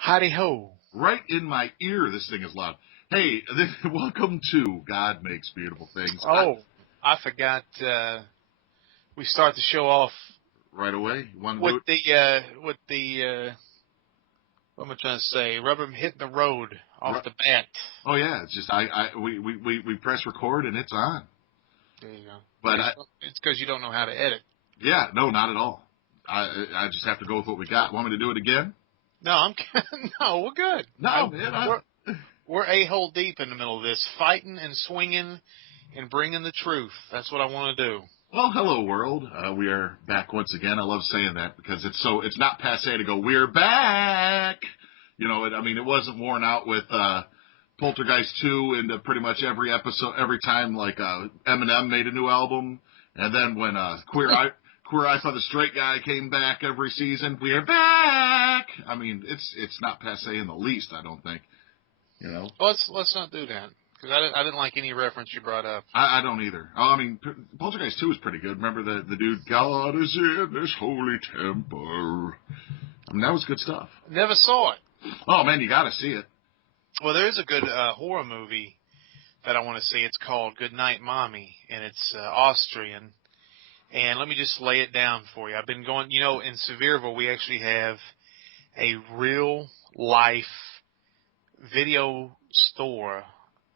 Howdy ho. Right in my ear, this thing is loud. Hey, welcome to God Makes Beautiful Things. I forgot. We start the show off Right away. You want to with do it? what am I trying to say? Rubber hitting the road off the bat. Oh yeah, it's just we press record and it's on. There you go. But it's because you don't know how to edit. Yeah, no, not at all. I just have to go with what we got. Want me to do it again? No, no, we're good. No, man. We're a-hole deep in the middle of this, fighting and swinging and bringing the truth. That's what I want to do. Well, hello world. We are back once again. I love saying that because it's not passe to go, we're back. You know, it wasn't worn out with Poltergeist 2 into pretty much every episode, every time like Eminem made a new album. And then when Queer Eye for the Straight Guy came back every season, we are back. I mean, it's not passe in the least, I don't think. You know? Let's not do that. Because I didn't like any reference you brought up. I don't either. Oh, I mean, Poltergeist 2 was pretty good. Remember the dude, God is in this holy temple. I mean, that was good stuff. Never saw it. Oh, man, you got to see it. Well, there is a good horror movie that I want to see. It's called Good Night, Mommy, and it's Austrian. And let me just lay it down for you. I've been going, in Sevierville, we actually have a real-life video store,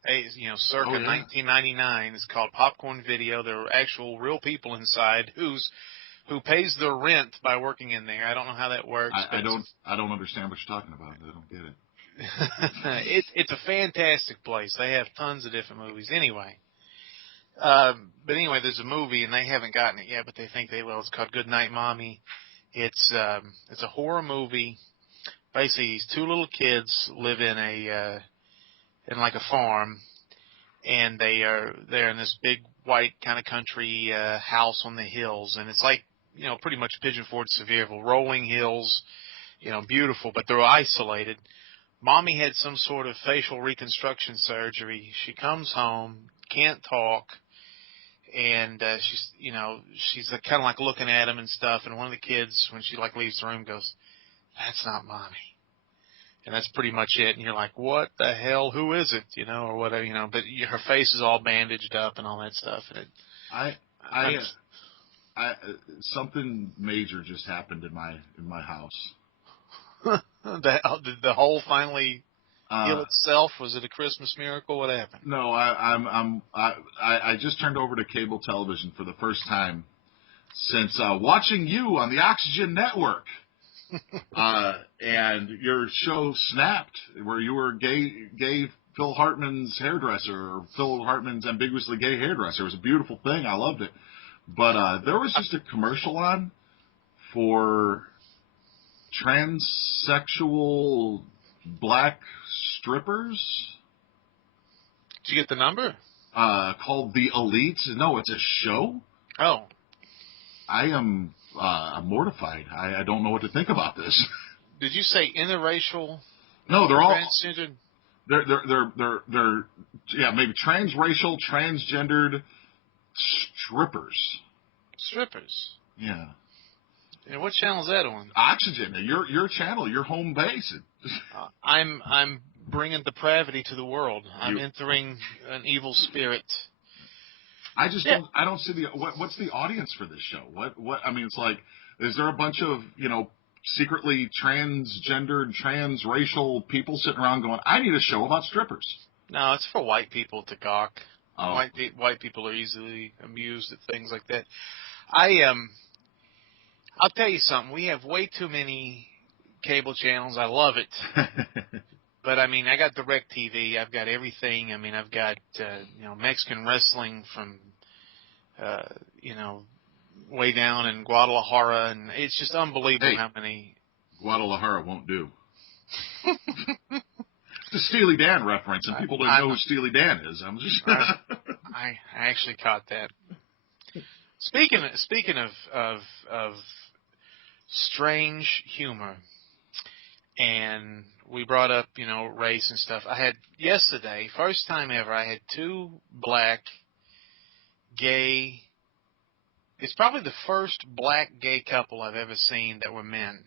circa 1999. It's called Popcorn Video. There are actual real people inside who pays their rent by working in there. I don't know how that works. I don't understand what you're talking about. I don't get it. It's a fantastic place. They have tons of different movies. Anyway, there's a movie and they haven't gotten it yet, but they think they will. It's called Good Night, Mommy. It's a horror movie. Basically, these two little kids live in like a farm, and they're in this big white kind of country house on the hills, and it's like pretty much Pigeon Forge, Sevierville, rolling hills, beautiful, but they're isolated. Mommy had some sort of facial reconstruction surgery. She comes home, can't talk, and she's kind of like looking at him and stuff. And one of the kids, when she like leaves the room, goes, "That's not Mommy." And that's pretty much it. And you're like, what the hell? Who is it? Or whatever. But her face is all bandaged up and all that stuff. And something major just happened in my house. Did the hole finally heal itself? Was it a Christmas miracle? What happened? No, I just turned over to cable television for the first time since watching you on the Oxygen Network. And your show snapped where you were gay Phil Hartman's hairdresser, or Phil Hartman's ambiguously gay hairdresser. It was a beautiful thing. I loved it. But there was just a commercial on for transsexual black strippers. Did you get the number? Called The Elite. No, it's a show. Oh. I am I'm mortified. I don't know what to think about this. Did you say interracial? No, they're all transgender. They're maybe transracial, transgendered strippers. Strippers. Yeah. And what channel is that on? Oxygen. Your channel, your home base. I'm bringing depravity to the world. I'm entering an evil spirit. I don't see what's the audience for this show? What I mean, it's like, is there a bunch of, secretly transgendered, transracial people sitting around going, I need a show about strippers? No, it's for white people to gawk. Oh. White people are easily amused at things like that. I'll tell you something. We have way too many cable channels. I love it. But, I got DirecTV. I've got everything. I've got, Mexican wrestling from, way down in Guadalajara. And it's just unbelievable how many. Guadalajara won't do. It's a Steely Dan reference, and people don't know who Steely Dan is. I'm just. I actually caught that. Speaking of strange humor, and we brought up, race and stuff. I had yesterday, first time ever, I had two black gay. It's probably the first black gay couple I've ever seen that were men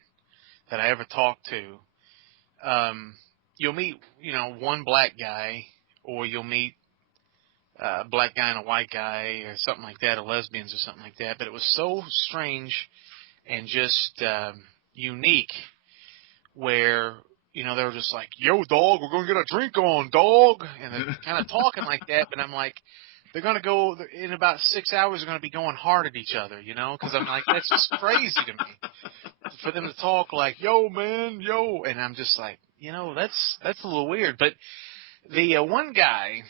that I ever talked to. you'll meet, one black guy, or you'll meet a black guy and a white guy or something like that, or lesbians or something like that. But it was so strange and just unique where, they were just like, yo, dog, we're going to get a drink on, dog. And they're kind of talking like that. But I'm like, they're going to go, in about 6 hours, they're going to be going hard at each other, because I'm like, that's just crazy to me. For them to talk like, yo, man, yo. And I'm just like, that's a little weird. But the one guy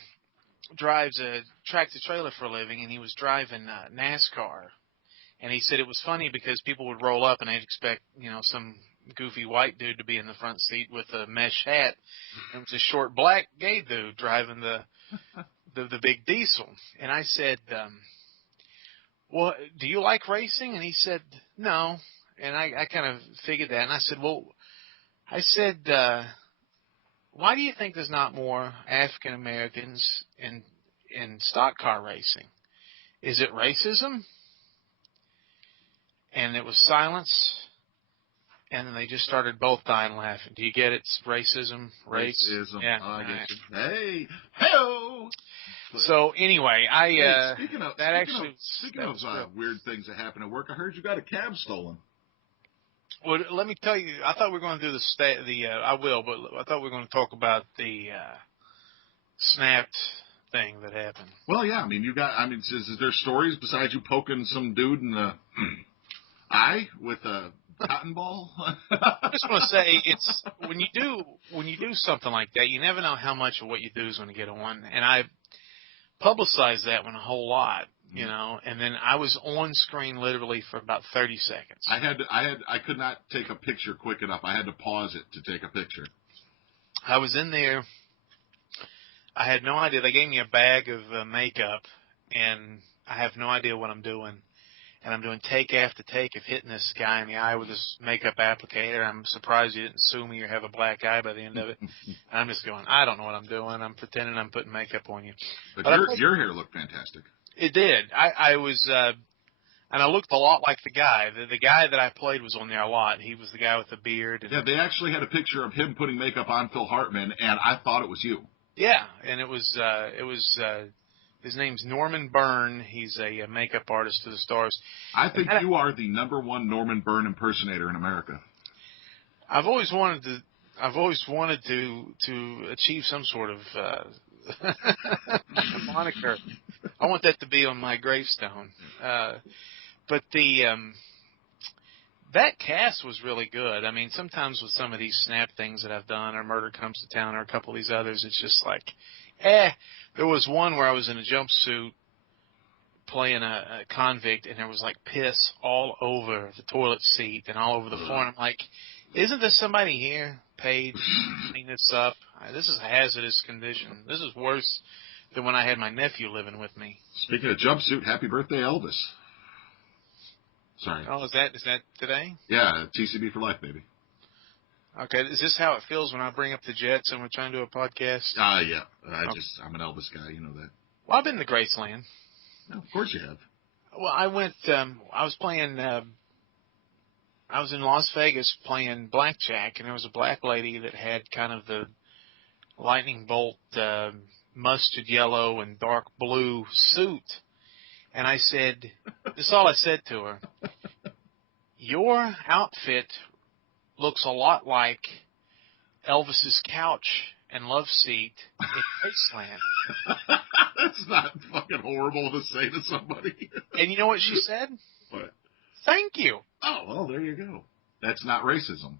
drives a tractor trailer for a living, and he was driving NASCAR. And he said it was funny because people would roll up and they'd expect, some goofy white dude to be in the front seat with a mesh hat. And it was a short black gay dude driving the big diesel. And I said, well, do you like racing? And he said, no. And I kind of figured that. And I said, why do you think there's not more African Americans in stock car racing? Is it racism? And it was silence. And then they just started both dying laughing. Do you get it? It's racism, race. Racism. Yeah. Oh, I get you. Hey, hey-o. So anyway, speaking of weird things that happen at work, I heard you got a cab stolen. Well, let me tell you, I thought we were going to do I will, but I thought we were going to talk about the snapped thing that happened. Well, yeah, is there stories besides you poking some dude in the eye with a cotton ball? I just want to say, it's when you do something like that, you never know how much of what you do is going to get on. And I publicized that one a whole lot, and then I was on screen literally for about 30 seconds. I could not take a picture quick enough. I had to pause it to take a picture. I was in there. I had no idea. They gave me a bag of makeup, and I have no idea what I'm doing. And I'm doing take after take of hitting this guy in the eye with this makeup applicator. I'm surprised you didn't sue me or have a black eye by the end of it. And I'm just going, I don't know what I'm doing. I'm pretending I'm putting makeup on you. But your hair looked fantastic. It did. I was, and I looked a lot like the guy. The guy that I played was on there a lot. He was the guy with the beard. And they actually had a picture of him putting makeup on Phil Hartman, and I thought it was you. Yeah, and it was. His name's Norman Byrne. He's a makeup artist to the stars. I think you are the #1 Norman Byrne impersonator in America. I've always wanted to achieve some sort of moniker. I want that to be on my gravestone. But that cast was really good. I mean, sometimes with some of these snap things that I've done, or Murder Comes to Town, or a couple of these others, it's just like, There was one where I was in a jumpsuit playing a convict, and there was like piss all over the toilet seat and all over the floor. And I'm like, isn't there somebody here paid to clean this up? This is a hazardous condition. This is worse than when I had my nephew living with me. Speaking of jumpsuit, happy birthday, Elvis. Sorry. Oh, is that today? Yeah, TCB for life, baby. Okay, is this how it feels when I bring up the Jets and we're trying to do a podcast? Yeah. I'm an Elvis guy, you know that. Well, I've been to Graceland. No, of course you have. Well, I went, I was playing, I was in Las Vegas playing blackjack, and there was a black lady that had kind of the lightning bolt mustard yellow and dark blue suit. And I said, this is all I said to her, your outfit looks a lot like Elvis's couch and love seat in Graceland. That's not fucking horrible to say to somebody. And you know what she said? What? Thank you. Oh, well, there you go. That's not racism.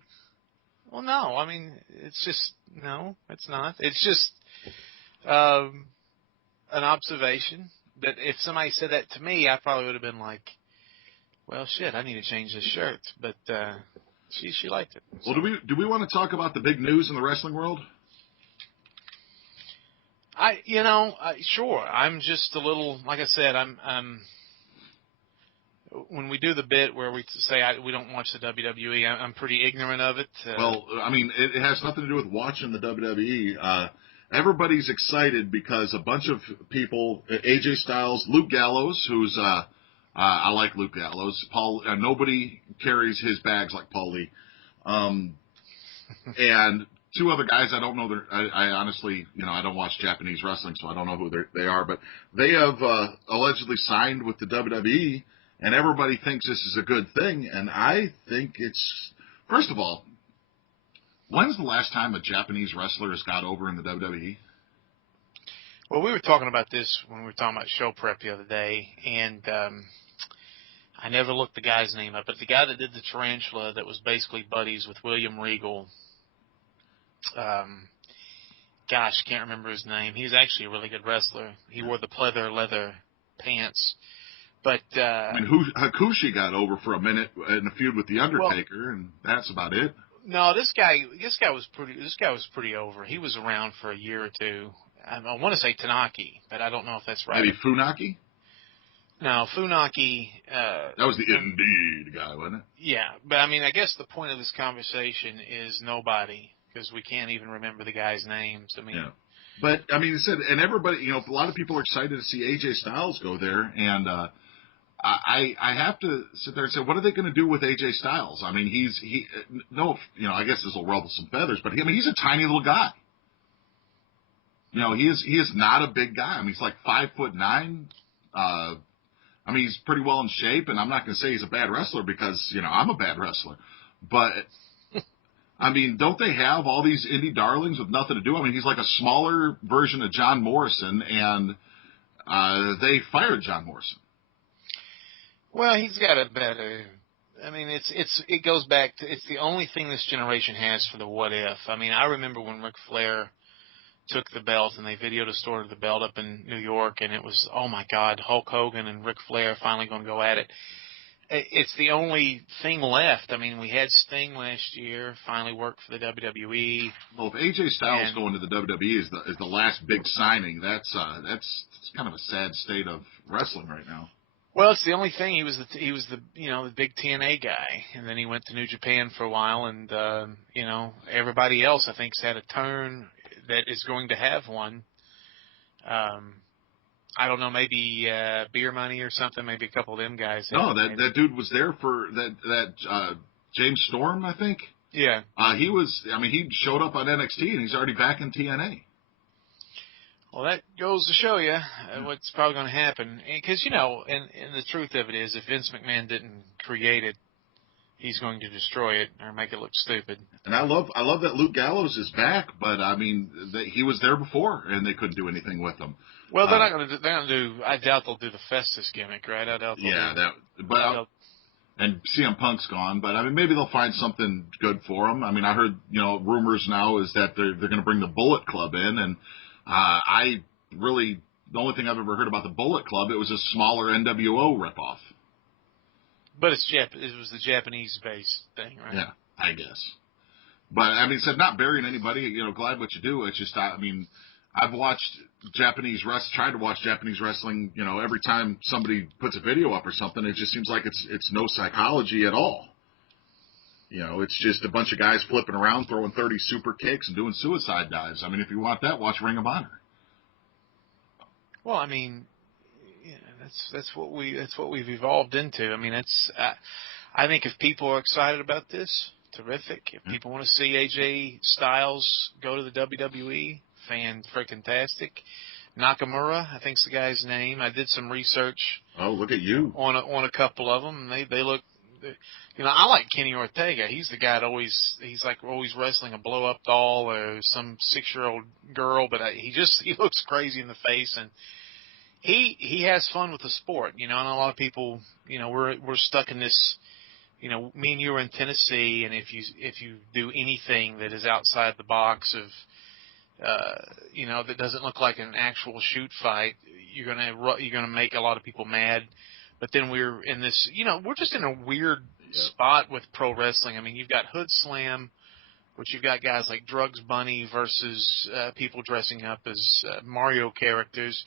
Well, no. I mean, it's just, no, it's not. It's just an observation that if somebody said that to me, I probably would have been like, well, shit, I need to change this shirt. But she liked it. So. Well, do we want to talk about the big news in the wrestling world? Sure. I'm just a little, like I said, I'm when we do the bit where we say we don't watch the WWE, I'm pretty ignorant of it. Well, I mean, it has nothing to do with watching the WWE. Everybody's excited because a bunch of people, AJ Styles, Luke Gallows, who's I like Luke Gallows. Nobody carries his bags like Paul Lee. And two other guys. I don't know. I honestly, I don't watch Japanese wrestling, so I don't know who they are. But they have allegedly signed with the WWE, and everybody thinks this is a good thing. And I think it's, first of all, when's the last time a Japanese wrestler has got over in the WWE? Well, we were talking about this when we were talking about show prep the other day, and I never looked the guy's name up, but the guy that did the Tarantula that was basically buddies with William Regal, can't remember his name. He was actually a really good wrestler. He wore the pleather leather pants. But Hakushi got over for a minute in a feud with the Undertaker, and that's about it. No, this guy was pretty over. He was around for a year or two. I want to say Tanaki, but I don't know if that's right. Maybe Funaki? No, Funaki. That was the Indeed guy, wasn't it? Yeah, but I mean, I guess the point of this conversation is nobody, because we can't even remember the guys' names. I mean, yeah. But I mean, and everybody, a lot of people are excited to see AJ Styles go there, and I have to sit there and say, what are they going to do with AJ Styles? I mean, I guess this will ruffle some feathers, but he's a tiny little guy. He is not a big guy. I mean, he's like 5'9". I mean, he's pretty well in shape, and I'm not going to say he's a bad wrestler because, I'm a bad wrestler. But, I mean, don't they have all these indie darlings with nothing to do? I mean, he's like a smaller version of John Morrison, and they fired John Morrison. Well, he's got a better. I mean, it goes back to, it's the only thing this generation has for the what if. I mean, I remember when Ric Flair took the belt and they videoed a story of the belt up in New York, and it was, oh my God, Hulk Hogan and Ric Flair finally going to go at it. It's the only thing left. I mean, we had Sting last year, finally worked for the WWE. Well, if AJ Styles going to the WWE is the last big signing, that's kind of a sad state of wrestling right now. Well, it's the only thing. He was the the big TNA guy, and then he went to New Japan for a while, and everybody else I think's had a turn that is going to have one. I don't know, maybe Beer Money or something. Maybe a couple of them guys. No, that dude was there for that James Storm, I think. Yeah. He was. I mean, he showed up on NXT, and he's already back in TNA. Well, that goes to show you what's probably going to happen. Because, and the truth of it is, if Vince McMahon didn't create it, he's going to destroy it or make it look stupid. And I love that Luke Gallows is back, but, I mean, he was there before, and they couldn't do anything with him. Well, they're not going to do, I doubt they'll do the Festus gimmick, right? I doubt they'll and CM Punk's gone, but, I mean, maybe they'll find something good for him. I mean, I heard, rumors now is that they're going to bring the Bullet Club in, and the only thing I've ever heard about the Bullet Club, it was a smaller NWO ripoff. But it was the Japanese-based thing, right? Yeah, I guess. But, I mean, not burying anybody, glad what you do. It's just, I mean, I've watched tried to watch Japanese wrestling, every time somebody puts a video up or something, it just seems like it's no psychology at all. It's just a bunch of guys flipping around, throwing 30 super kicks and doing suicide dives. I mean, if you want that, watch Ring of Honor. Well, I mean, that's what we've evolved into. I mean, I think if people are excited about this, terrific. If people want to see AJ Styles go to the WWE, fan-freaking-tastic. Nakamura, I think's the guy's name. I did some research. Oh, look at you. On a couple of them. They look. I like Kenny Ortega. He's the guy that he's like always wrestling a blow-up doll or some 6-year-old girl, but he looks crazy in the face, and he has fun with the sport. And a lot of people, we're stuck in this. Me and you are in Tennessee, and if you do anything that is outside the box of, that doesn't look like an actual shoot fight, you're gonna make a lot of people mad. But then we're in this, we're just in a weird spot with pro wrestling. I mean, you've got Hood Slam, which you've got guys like Drugs Bunny versus people dressing up as Mario characters.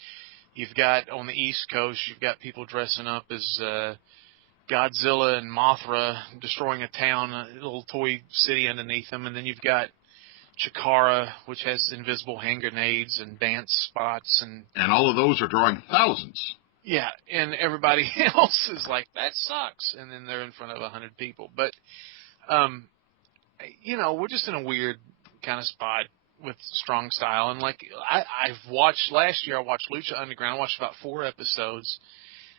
You've got, on the East Coast, you've got people dressing up as Godzilla and Mothra destroying a town, a little toy city underneath them. And then you've got Chikara, which has invisible hand grenades and dance spots. And all of those are drawing thousands. Yeah, and everybody else is like, that sucks. And then they're in front of 100 people. But, we're just in a weird kind of spot with strong style. And like last year I watched Lucha Underground. I watched about 4 episodes,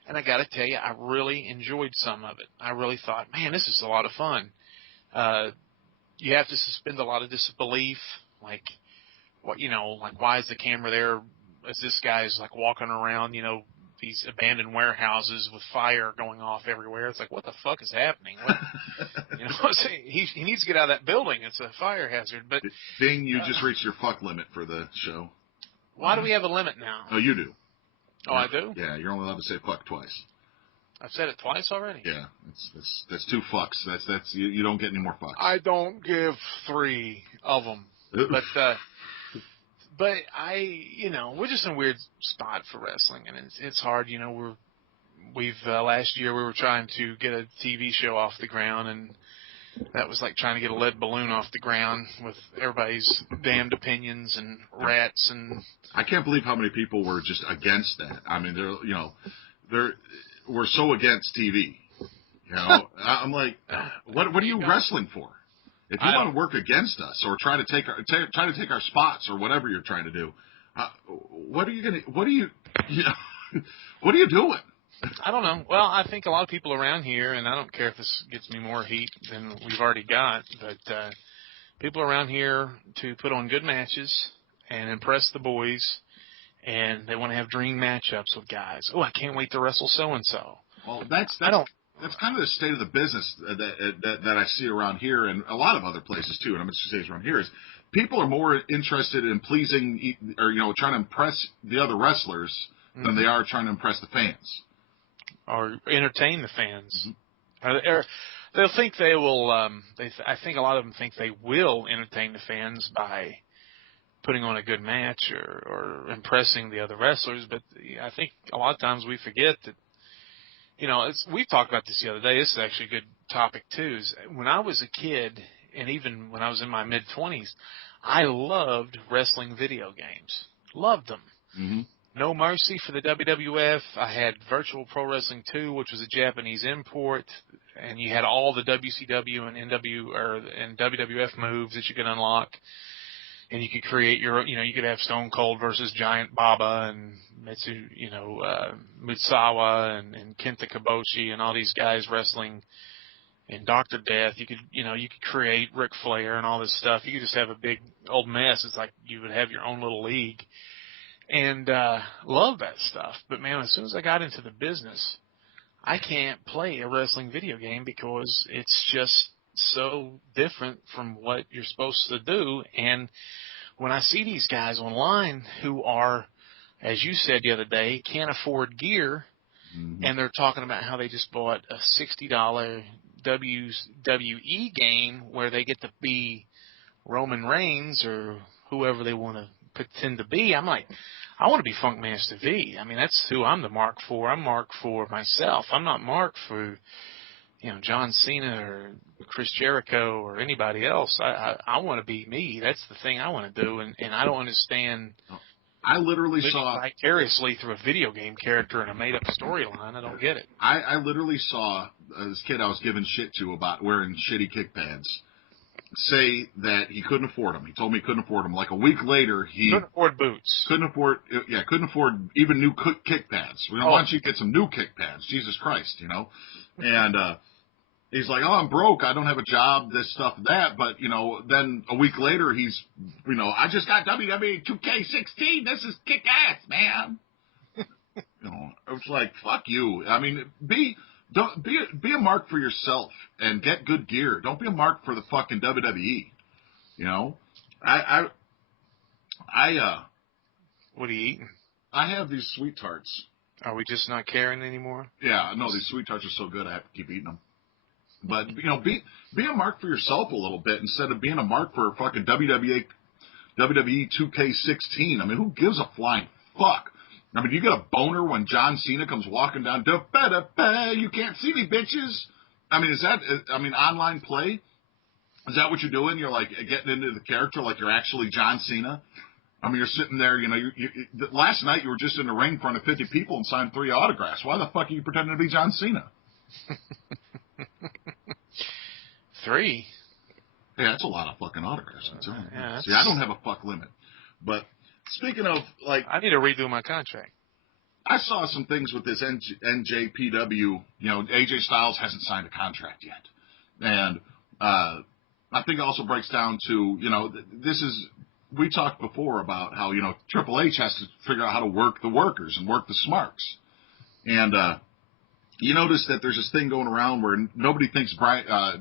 and I got to tell you, I really enjoyed some of it. I really thought, man, this is a lot of fun. You have to suspend a lot of disbelief, like why is the camera there as this guy's like walking around, these abandoned warehouses with fire going off everywhere. It's like, what the fuck is happening? He needs to get out of that building. It's a fire hazard. But Ding, you just reached your fuck limit for the show. Why do we have a limit now? Oh, you do. Oh, I do? Yeah, you're only allowed to say fuck twice. I've said it twice already? Yeah, that's 2 fucks. That's you don't get any more fucks. I don't give 3 of them. But we're just in a weird spot for wrestling, and it's hard. We've last year we were trying to get a TV show off the ground, and that was like trying to get a lead balloon off the ground with everybody's damned opinions and rats and. I can't believe how many people were just against that. I mean, we're so against TV. I'm like, what are you wrestling for? If you want to work against us or try to take our spots or whatever you're trying to do, what are you doing? I don't know. Well, I think a lot of people around here, and I don't care if this gets me more heat than we've already got, but people around here to put on good matches and impress the boys, and they want to have dream matchups with guys. Oh, I can't wait to wrestle so and so. Well, that's kind of the state of the business that I see around here and a lot of other places too. And I'm just going to say around here is people are more interested in pleasing or trying to impress the other wrestlers than they are trying to impress the fans or entertain the fans. Or they'll think they will. I think a lot of them think they will entertain the fans by putting on a good match or impressing the other wrestlers. But I think a lot of times we forget that. We've talked about this the other day. This is actually a good topic, too. Is when I was a kid, and even when I was in my mid-20s, I loved wrestling video games. Loved them. Mm-hmm. No Mercy for the WWF. I had Virtual Pro Wrestling 2, which was a Japanese import, and you had all the WCW and WWF moves that you could unlock. And you could create you could have Stone Cold versus Giant Baba and Mitsuawa and Kenta Kobushi and all these guys wrestling and Dr. Death. You could create Ric Flair and all this stuff. You could just have a big old mess. It's like you would have your own little league. And love that stuff. But, man, as soon as I got into the business, I can't play a wrestling video game because it's just so different from what you're supposed to do. And when I see these guys online who are, as you said the other day, can't afford gear, and they're talking about how they just bought a $60 WWE game where they get to be Roman Reigns or whoever they want to pretend to be, I'm like, I want to be Funkmaster V. I mean, that's who I'm the mark for. I'm marked for myself. I'm not marked for John Cena or Chris Jericho or anybody else. I want to be me. That's the thing I want to do, and I don't understand. I literally saw vicariously through a video game character in a made-up storyline. I don't get it. I literally saw this kid I was giving shit to about wearing shitty kick pads say that he couldn't afford them. He told me he couldn't afford them. Like a week later, he couldn't afford boots. Couldn't afford even new kick pads. Why don't you get some new kick pads? Jesus Christ, And he's like, oh, I'm broke. I don't have a job, this stuff, that. But, then a week later, he's, I just got WWE 2K16. This is kick ass, man. It's like, fuck you. I mean, be a mark for yourself and get good gear. Don't be a mark for the fucking WWE. What are you eating? I have these sweet tarts. Are we just not caring anymore? Yeah, no, these sweet tarts are so good I have to keep eating them. But, be a mark for yourself a little bit instead of being a mark for fucking WWE 2K16. I mean, who gives a flying fuck? I mean, you get a boner when John Cena comes walking down, you can't see me, bitches. I mean, online play? Is that what you're doing? You're like getting into the character like you're actually John Cena? I mean, you're sitting there, last night you were just in the ring in front of 50 people and signed 3 autographs. Why the fuck are you pretending to be John Cena? 3? Hey, that's a lot of fucking autographs. Yeah, See, I don't have a fuck limit. But speaking of, like, I need to redo my contract. I saw some things with this NJPW. You know, AJ Styles hasn't signed a contract yet. And I think it also breaks down to, you know, we talked before about how, you know, Triple H has to figure out how to work the workers and work the smarts. And you notice that there's this thing going around where nobody thinks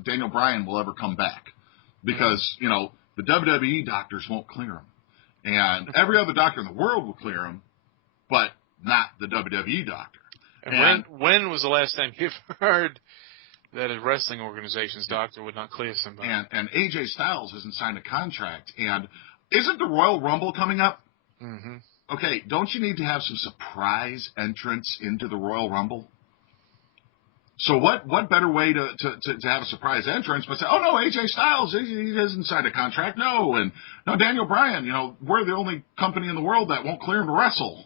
Daniel Bryan will ever come back because, you know, the WWE doctors won't clear him. And every other doctor in the world will clear him, but not the WWE doctor. And when was the last time you've heard that a wrestling organization's doctor would not clear somebody? And AJ Styles hasn't signed a contract. And isn't the Royal Rumble coming up? Mm-hmm. Okay, don't you need to have some surprise entrance into the Royal Rumble? So what better way to have a surprise entrance but say, oh, no, AJ Styles, he hasn't signed a contract, no. And no, Daniel Bryan, you know, we're the only company in the world that won't clear him to wrestle.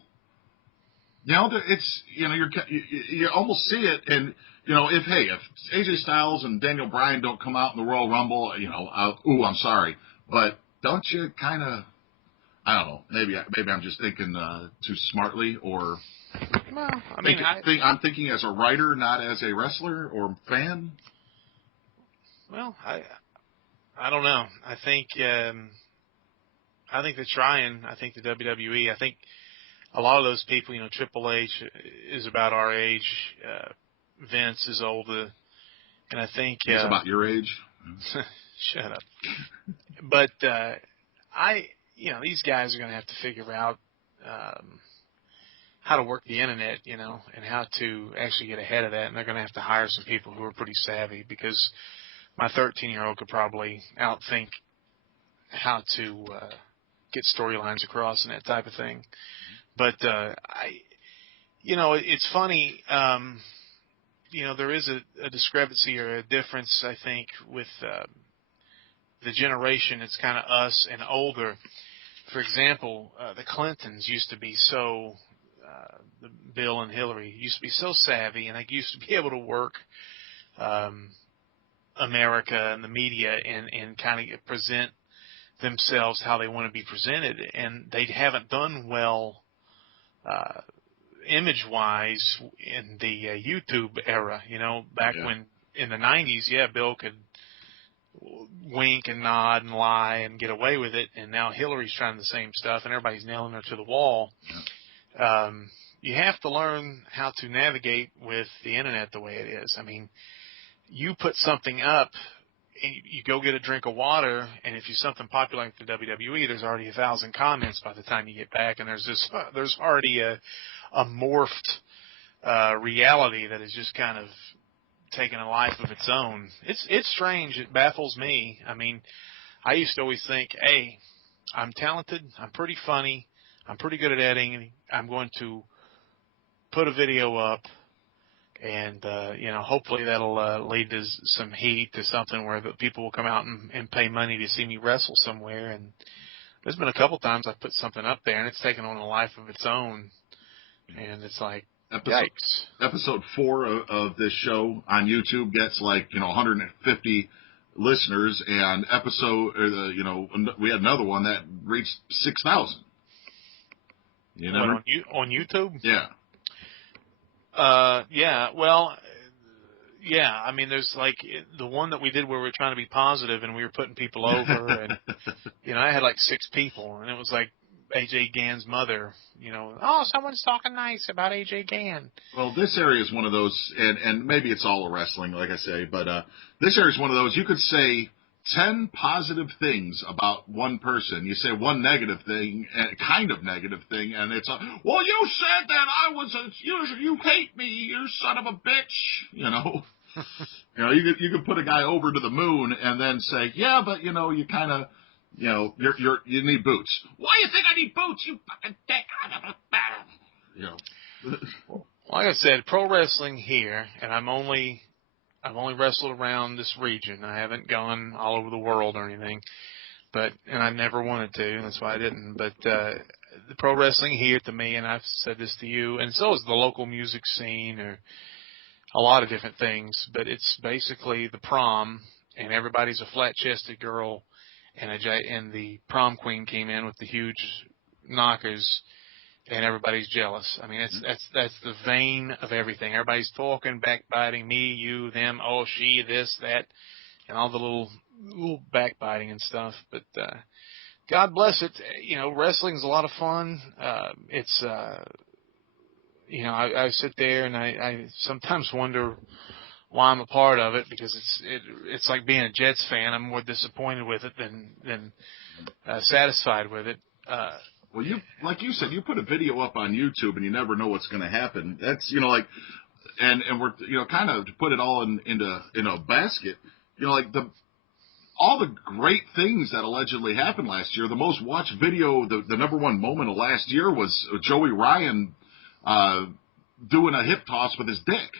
You know, it's, you know, you almost see it. And, you know, if AJ Styles and Daniel Bryan don't come out in the Royal Rumble, you know, I'm sorry. But don't you kind of, I don't know, maybe I'm just thinking too smartly or... Well, I mean, I'm thinking as a writer, not as a wrestler or fan. Well, I don't know. I think they're trying. I think the WWE. I think a lot of those people, you know, Triple H is about our age. Vince is older, and I think he's about your age. Shut up. But you know, these guys are going to have to figure out. How to work the internet, you know, and how to actually get ahead of that. And they're going to have to hire some people who are pretty savvy because my 13-year-old could probably outthink how to get storylines across and that type of thing. But, you know, it's funny, you know, there is a discrepancy or a difference, I think, with the generation. It's kind of us and older. For example, the Clintons used to be so... Bill and Hillary used to be so savvy, and they used to be able to work America and the media and kind of present themselves how they want to be presented. And they haven't done well image-wise in the YouTube era. You know, back when in the 90s, Bill could wink and nod and lie and get away with it, and now Hillary's trying the same stuff, and everybody's nailing her to the wall. Yeah. You have to learn how to navigate with the internet the way it is. I mean, you put something up, and you go get a drink of water, and if you're something popular like the WWE, there's already 1,000 comments by the time you get back, and there's already a morphed reality that is just kind of taking a life of its own. It's strange. It baffles me. I mean, I used to always think, hey, I'm talented, I'm pretty funny, I'm pretty good at editing, I'm going to put a video up, and you know, hopefully that'll lead to some heat, to something where the people will come out and pay money to see me wrestle somewhere. And there's been a couple times I've put something up there, and it's taken on a life of its own, and it's like, yikes. Episode 4 of this show on YouTube gets like, you know, 150 listeners, and you know, we had another one that reached 6,000. You know, on YouTube? Yeah. Well, yeah, I mean, there's like the one that we did where we were trying to be positive and we were putting people over, and, you know, I had like 6 people, and it was like AJ Gann's mother, you know, oh, someone's talking nice about AJ Gann. Well, this area is one of those, and maybe it's all a wrestling, like I say, but this area is one of those, you could say 10 positive things about one person. You say one negative thing, kind of negative thing, and it's well, you said that you hate me, you son of a bitch. You know, you know, you could put a guy over to the moon and then say, yeah, but you know, you kind of, you know, you need boots. Why do you think I need boots? You fucking dick. You know. Like I said, pro wrestling here, and I've only wrestled around this region. I haven't gone all over the world or anything, and I never wanted to. That's why I didn't. But the pro wrestling here, to me, and I've said this to you, and so is the local music scene, or a lot of different things. But it's basically the prom and everybody's a flat-chested girl, and the prom queen came in with the huge knockers, and everybody's jealous. I mean, that's the vein of everything. Everybody's talking, backbiting, me, you, them, oh, she, this, that, and all the little backbiting and stuff. But God bless it. You know, wrestling's a lot of fun. You know, I sit there and I sometimes wonder why I'm a part of it, because it's like being a Jets fan. I'm more disappointed with it than satisfied with it. Well, like you said, you put a video up on YouTube and you never know what's going to happen. That's, you know, like, and we're, you know, kind of to put it all in a basket, you know, like all the great things that allegedly happened last year. The most watched video, the number one moment of last year was Joey Ryan doing a hip toss with his dick.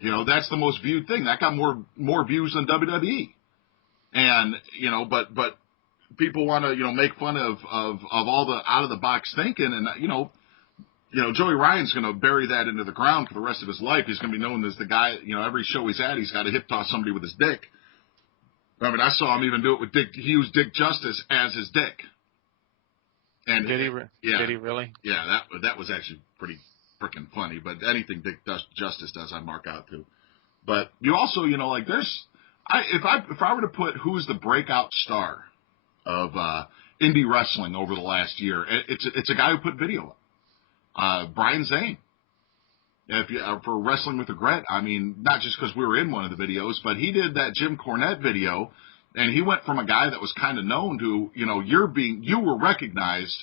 You know, that's the most viewed thing. That got more views than WWE. And, you know, but people want to, you know, make fun of all the out of the box thinking, and you know, Joey Ryan's going to bury that into the ground for the rest of his life. He's going to be known as the guy, you know, every show he's at, he's got to hip toss somebody with his dick. I mean, I saw him even do it with Dick. He used Dick Justice as his dick. And Did he? Yeah. Did he really? Yeah, that was actually pretty freaking funny. But anything Dick Justice does, I mark out too. But you also, you know, like if I were to put who's the breakout star of indie wrestling over the last year, it's a guy who put video up. Brian Zane. If you, for Wrestling with Regret, I mean, not just because we were in one of the videos, but he did that Jim Cornette video, and he went from a guy that was kind of known to, you know, you were recognized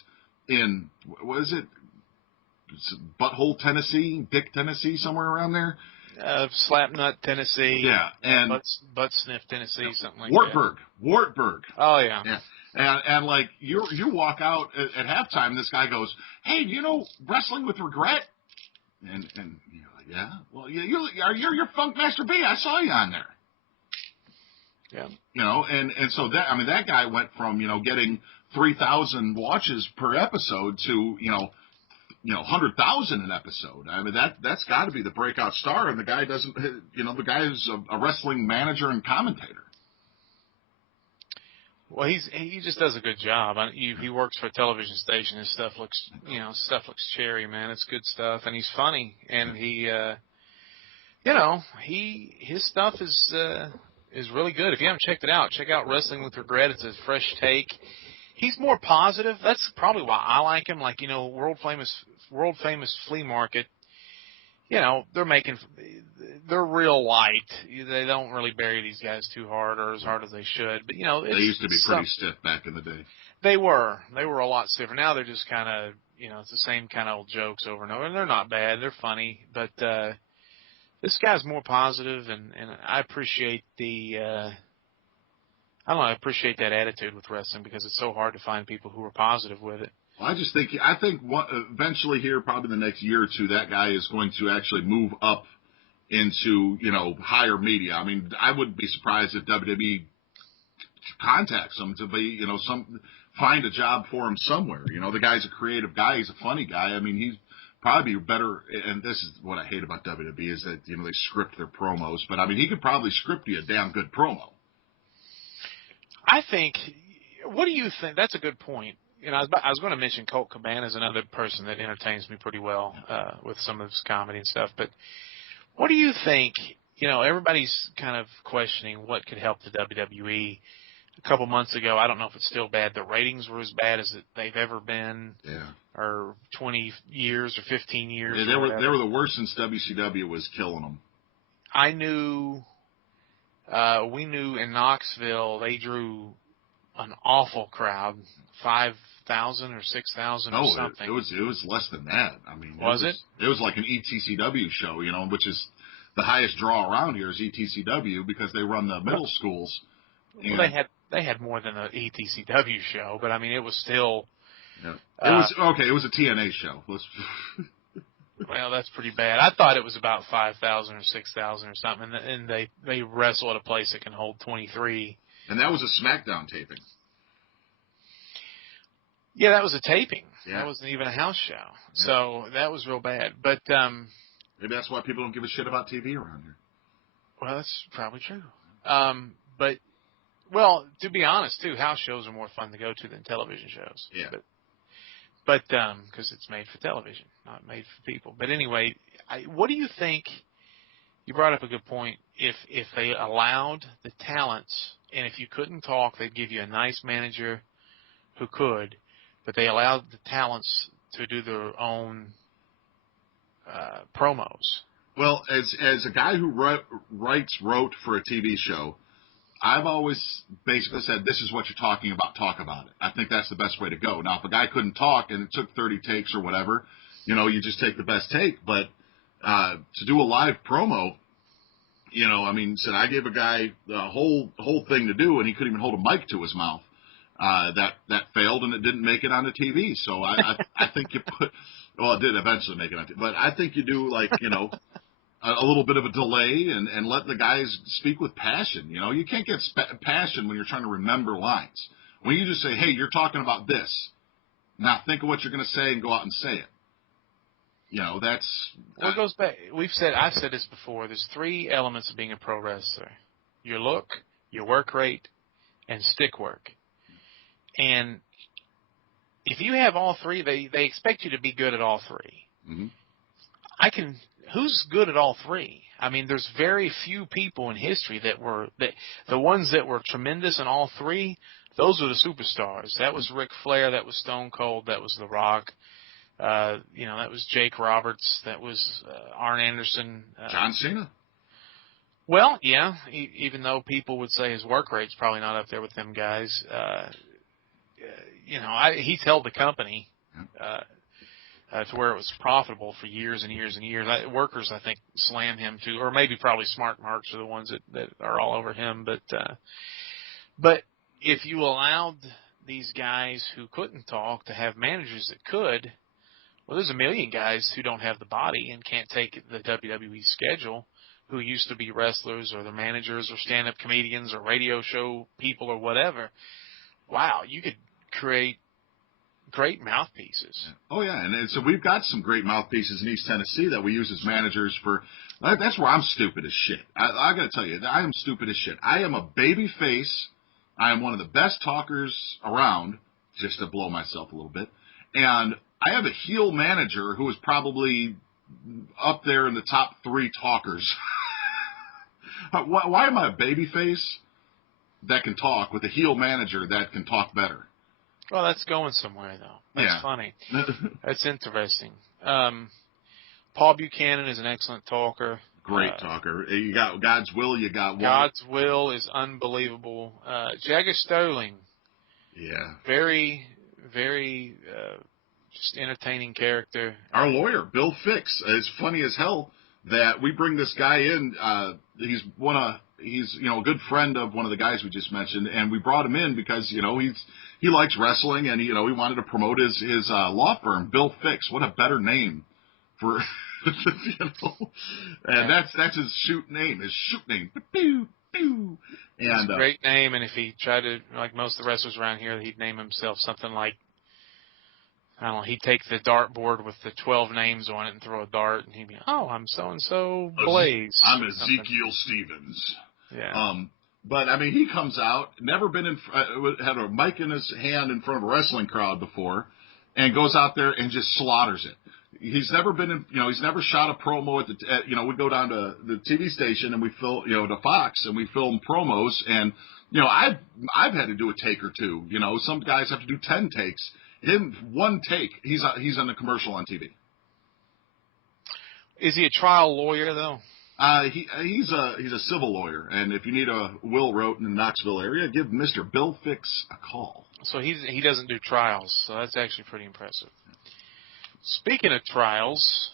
in, what is it, Butthole, Tennessee, Dick, Tennessee, somewhere around there? Slapnut, Tennessee. Yeah, and Butt Sniff, Tennessee, something like Wartburg. Oh, yeah. Yeah. And like, you walk out at halftime, this guy goes, hey, you know Wrestling with Regret? And you're like, yeah? Well, you're Funkmaster V. I saw you on there. Yeah. You know, and so that guy went from, you know, getting 3,000 watches per episode to, you know, 100,000 an episode. I mean, that's got to be the breakout star, and the guy doesn't, you know, the guy is a wrestling manager and commentator. Well, he just does a good job. He works for a television station. His stuff looks cherry, man. It's good stuff, and he's funny, and he, you know, his stuff is really good. If you haven't checked it out, check out Wrestling with Regret. It's a fresh take. He's more positive. That's probably why I like him. Like, you know, world famous Flea Market. You know, they're real light. They don't really bury these guys too hard or as hard as they should. But, you know, they used to be pretty stiff back in the day. They were a lot stiffer. Now they're just kind of, you know, it's the same kind of old jokes over and over. And they're not bad. They're funny. But this guy's more positive, and I appreciate I appreciate that attitude with wrestling, because it's so hard to find people who are positive with it. Well, I think eventually here, probably the next year or two, that guy is going to actually move up into, you know, higher media. I mean, I wouldn't be surprised if WWE contacts him to be, you know, find a job for him somewhere. You know, the guy's a creative guy. He's a funny guy. I mean, he's probably better, and this is what I hate about WWE, is that, you know, they script their promos. But, I mean, he could probably script you a damn good promo. I think, what do you think? That's a good point. You know, I was going to mention Colt Cabana is another person that entertains me pretty well with some of his comedy and stuff. But what do you think? You know, everybody's kind of questioning what could help the WWE. A couple months ago, I don't know if it's still bad, the ratings were as bad as they've ever been. Yeah. Or 20 years or 15 years. Yeah, they were the worst since WCW was killing them. We knew in Knoxville they drew an awful crowd, 5,000 or 6,000 or something. It was less than that. I mean, was it? It was like an ETCW show, you know, which is the highest draw around here is ETCW because they run the middle schools. Well, they had more than an ETCW show, but I mean, it was still. Yeah. It was a TNA show. Well, that's pretty bad. I thought it was about 5,000 or 6,000 or something, and they wrestle at a place that can hold 23. And that was a SmackDown taping. Yeah, that was a taping. Yeah. That wasn't even a house show. Yeah. So that was real bad. But maybe that's why people don't give a shit about TV around here. Well, that's probably true. But, well, to be honest, too, house shows are more fun to go to than television shows. Yeah. But because it's made for television, not made for people. But anyway, what do you think? You brought up a good point. If they allowed the talents, and if you couldn't talk, they'd give you a nice manager who could, but they allowed the talents to do their own promos. Well, as a guy who wrote for a TV show, I've always basically said, this is what you're talking about, talk about it. I think that's the best way to go. Now, if a guy couldn't talk and it took 30 takes or whatever, you just take the best take. But to do a live promo, said I gave a guy the whole thing to do, and he couldn't even hold a mic to his mouth. That failed, and it didn't make it on the TV. So I think you put, well, it did eventually make it on TV, but I think you do a little bit of a delay and let the guys speak with passion. You can't get passion when you're trying to remember lines. When you just say, hey, you're talking about this, now think of what you're going to say and go out and say it. That's... Well, it goes back. I've said this before. There's 3 elements of being a pro wrestler: your look, your work rate, and stick work. And if you have all 3, they expect you to be good at all 3. Mm-hmm. Who's good at all 3? I mean, there's very few people in history the ones that were tremendous in all 3, those were the superstars. That was Ric Flair, that was Stone Cold, that was The Rock, that was Jake Roberts, that was Arn Anderson. John Cena. Well, yeah, even though people would say his work rate's probably not up there with them guys. He's held the company to where it was profitable for years and years and years. Workers, I think, slam him too, or maybe probably Smart Marks are the ones that are all over him. But if you allowed these guys who couldn't talk to have managers that could, well, there's a million guys who don't have the body and can't take the WWE schedule, who used to be wrestlers or the managers or stand-up comedians or radio show people or whatever. Wow, you could create great mouthpieces. Oh, yeah, and so we've got some great mouthpieces in East Tennessee that we use as managers for. That's where I'm stupid as shit. I got to tell you, I am stupid as shit. I am a baby face. I am one of the best talkers around, just to blow myself a little bit. And I have a heel manager who is probably up there in the top 3 talkers. Why am I a baby face that can talk with a heel manager that can talk better? Well, that's going somewhere, though. That's funny. That's interesting. Paul Buchanan is an excellent talker. Great talker. You got God's Will, you got God's Will is unbelievable. Jagger Sterling. Yeah. Very, very just entertaining character. Our lawyer, Bill Fix, is funny as hell that we bring this guy in. He's a good friend of one of the guys we just mentioned, and we brought him in because he likes wrestling, and he wanted to promote his law firm, Bill Fix. What a better name for and that's his shoot name. Pew, pew. And it's a great name, and if he tried to, like most of the wrestlers around here, he'd name himself something like, I don't know, he'd take the dartboard with the 12 names on it and throw a dart, and he'd be, oh, I'm so-and-so Blaze. I'm Ezekiel Stevens. Yeah. But, I mean, he comes out, never been had a mic in his hand in front of a wrestling crowd before, and goes out there and just slaughters it. He's never been in, he's never shot a promo we go down to the TV station and we film, to Fox, and we film promos, and, I've had to do a take or 2. Some guys have to do 10 takes. In one take, he's on a commercial on TV. Is he a trial lawyer, though? He's a civil lawyer, and if you need a will wrote in the Knoxville area, give Mr. Bill Fix a call. So he doesn't do trials, so that's actually pretty impressive. Speaking of trials,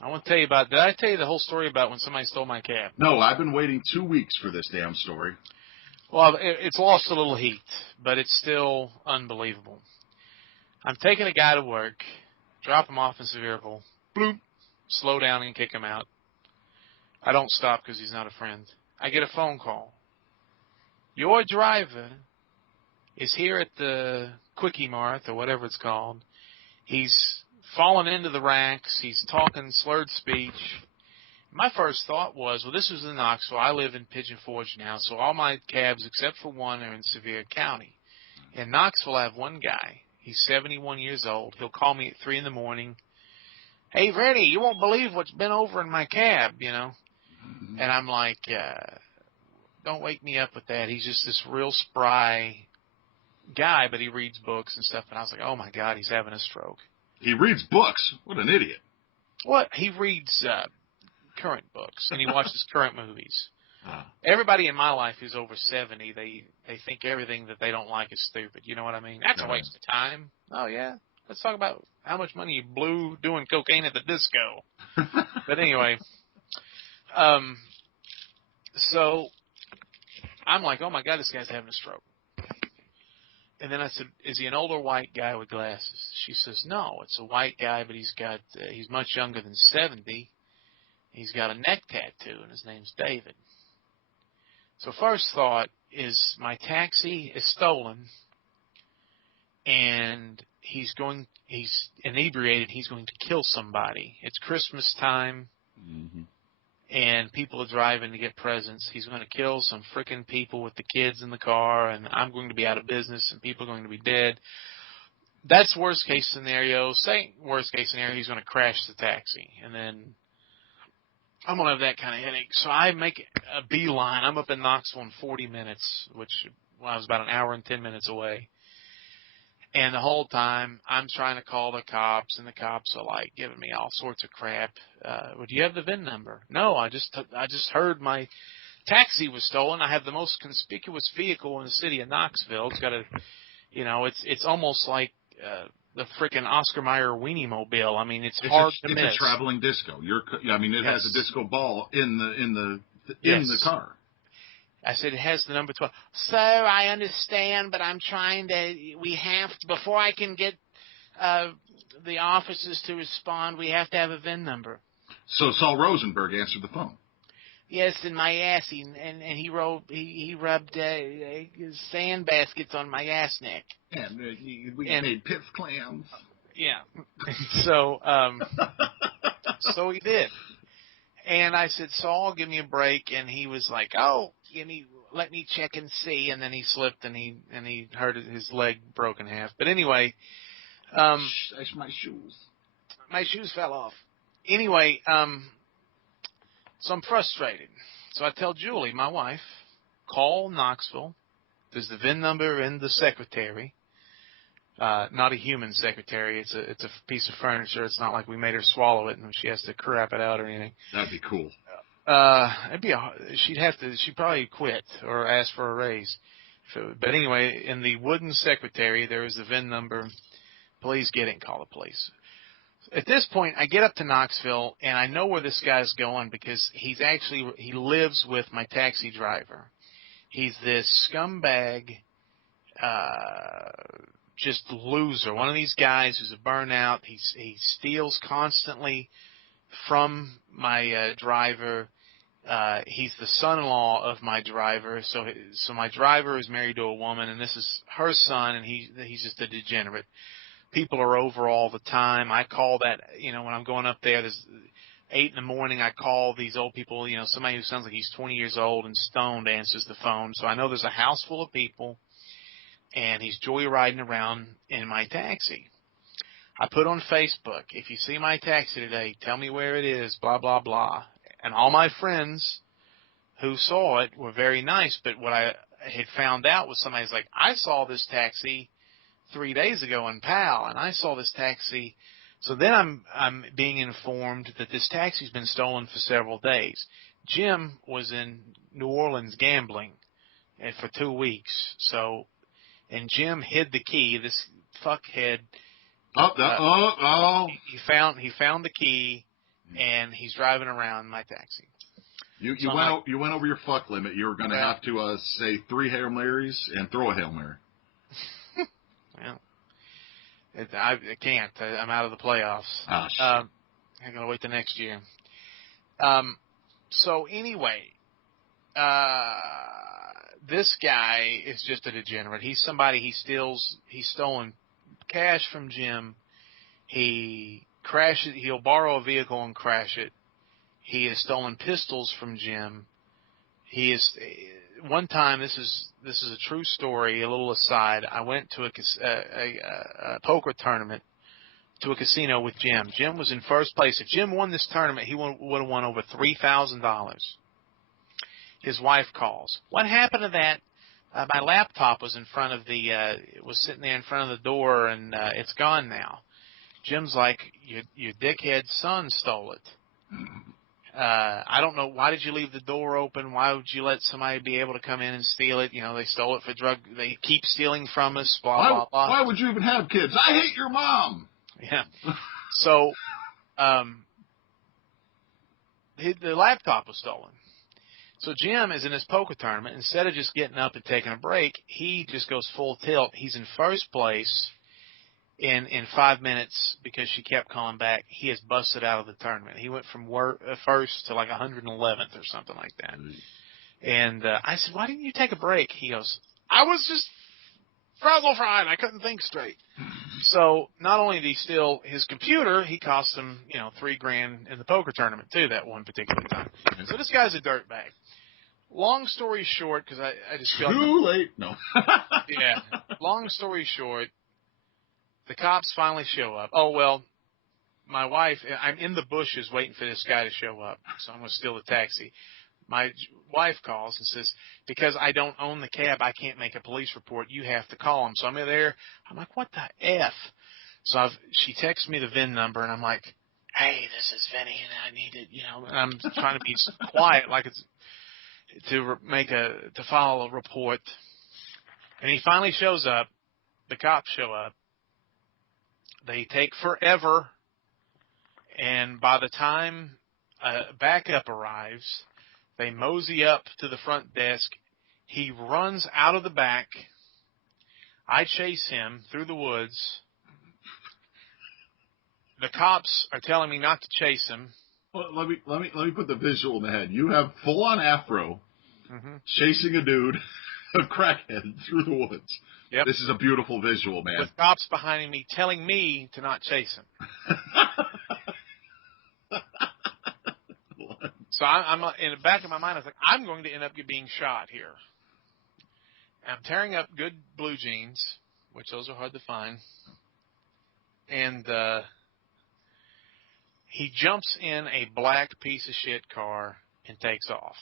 I want to tell you did I tell you the whole story about when somebody stole my cab? No, I've been waiting 2 weeks for this damn story. Well, it's lost a little heat, but it's still unbelievable. I'm taking a guy to work, drop him off in Sevierville, bloop, slow down and kick him out. I don't stop because he's not a friend. I get a phone call. Your driver is here at the Quickie Mart or whatever it's called. He's fallen into the racks. He's talking slurred speech. my first thought was, well, this was in Knoxville. I live in Pigeon Forge now, so all my cabs except for one are in Sevier County. In Knoxville, I have one guy. He's 71 years old. He'll call me at 3 in the morning. Hey, Vinnie, you won't believe what's been over in my cab, you know. And I'm like, don't wake me up with that. He's just this real spry guy, but he reads books and stuff. And I was like, oh, my God, he's having a stroke. He reads books? What an idiot. What? He reads current books, and he watches current movies. Everybody in my life who's over 70, they think everything that they don't like is stupid. You know what I mean? That's a waste of time. Oh, yeah? Let's talk about how much money you blew doing cocaine at the disco. But anyway, so I'm like, oh, my God, this guy's having a stroke. And then I said, is he an older white guy with glasses? She says, no, it's a white guy, but he's much younger than 70. He's got a neck tattoo, and his name's David. So first thought is my taxi is stolen, and he's inebriated. He's going to kill somebody. It's Christmas time, and people are driving to get presents. He's going to kill some frickin' people with the kids in the car, and I'm going to be out of business, and people are going to be dead. That's worst case scenario. Say worst case scenario, he's going to crash the taxi, and then I'm going to have that kind of headache. So I make a beeline. I'm up in Knoxville in 40 minutes, which I was about an hour and 10 minutes away. And the whole time I'm trying to call the cops, and the cops are like giving me all sorts of crap. Well, do you have the VIN number? No, I just heard my taxi was stolen. I have the most conspicuous vehicle in the city of Knoxville. It's got it's almost like the frickin' Oscar Mayer Weenie Mobile. I mean, it's hard to miss. It's a traveling disco. It has a disco ball in the car. I said, it has the number 12. Sir, I understand, but before I can get the officers to respond, we have to have a VIN number. So Saul Rosenberg answered the phone. Yes, in my ass, and he rubbed sand baskets on my ass neck. And we made piff clams. Yeah. So so he did. And I said, Saul, give me a break. And he was like, oh, let me check and see. And then he slipped and he hurt his leg broke in half. But anyway, that's my shoes. My shoes fell off. Anyway, so I'm frustrated. So I tell Julie, my wife, call Knoxville. There's the VIN number in the secretary. Not a human secretary. It's a piece of furniture. It's not like we made her swallow it and she has to crap it out or anything. That'd be cool. She'd probably quit or ask for a raise. But anyway, in the wooden secretary, there is the VIN number. Please get it and call the police. At this point, I get up to Knoxville, and I know where this guy's going because he lives with my taxi driver. He's this scumbag, just loser. One of these guys who's a burnout. He steals constantly from my driver. He's the son-in-law of my driver. So my driver is married to a woman, and this is her son, and he's just a degenerate. People are over all the time. I call that, when I'm going up there, there's 8 in the morning, I call these old people, somebody who sounds like he's 20 years old and stoned answers the phone. So I know there's a house full of people, and he's joyriding around in my taxi. I put on Facebook, if you see my taxi today, tell me where it is, blah, blah, blah. And all my friends who saw it were very nice, but what I had found out was somebody's like, I saw this taxi 3 days ago in Powell, and I saw this taxi. So then I'm being informed that this taxi's been stolen for several days. Jim was in New Orleans gambling for 2 weeks. And Jim hid the key. This fuckhead. He found the key, and he's driving around my taxi. You went over your fuck limit. You were going to have to say 3 Hail Marys and throw a Hail Mary. Well, I can't. I'm out of the playoffs. Oh, shit. I'm going to wait the next year. So anyway, this guy is just a degenerate. He's somebody, he's stolen cash from Jim. He crashes, he'll borrow a vehicle and crash it. He has stolen pistols from Jim. He is one time. This is a true story. A little aside. I went to a poker tournament to a casino with Jim. Jim was in first place. If Jim won this tournament, he would have won over $3,000. His wife calls. What happened to that? My laptop was in front of it was sitting there in front of the door, and it's gone now. Jim's like, your dickhead son stole it. I don't know. Why did you leave the door open? Why would you let somebody be able to come in and steal it? You know, they stole it for drug. They keep stealing from us, blah, blah, blah. Why would you even have kids? I hate your mom. Yeah. So, the laptop was stolen. So Jim is in his poker tournament. Instead of just getting up and taking a break, he just goes full tilt. He's in first place in 5 minutes because she kept calling back. He has busted out of the tournament. He went from first to like 111th or something like that. And I said, why didn't you take a break? He goes, I was just frazzle fried. I couldn't think straight. So not only did he steal his computer, he cost him, $3,000 in the poker tournament too that one particular time. So this guy's a dirtbag. Long story short, because I just feel too late. No. Yeah. Long story short, the cops finally show up. Oh well, my wife. I'm in the bushes waiting for this guy to show up, so I'm going to steal the taxi. My wife calls and says, because I don't own the cab, I can't make a police report. You have to call him. So I'm there. I'm like, what the F? So she texts me the VIN number, and I'm like, hey, this is Vinnie, and I need it, and I'm trying to be quiet, like it's to file a report. And he finally shows up. The cops show up. They take forever, and by the time backup arrives, they mosey up to the front desk. He runs out of the back. I chase him through the woods. The cops are telling me not to chase him. Well, let me put the visual in the head. You have full on afro, chasing a dude, a crackhead through the woods. Yep. This is a beautiful visual, man. With cops behind me telling me to not chase him. So I'm in the back of my mind, I was like, I'm going to end up being shot here. And I'm tearing up good blue jeans, which those are hard to find. And he jumps in a black piece of shit car and takes off.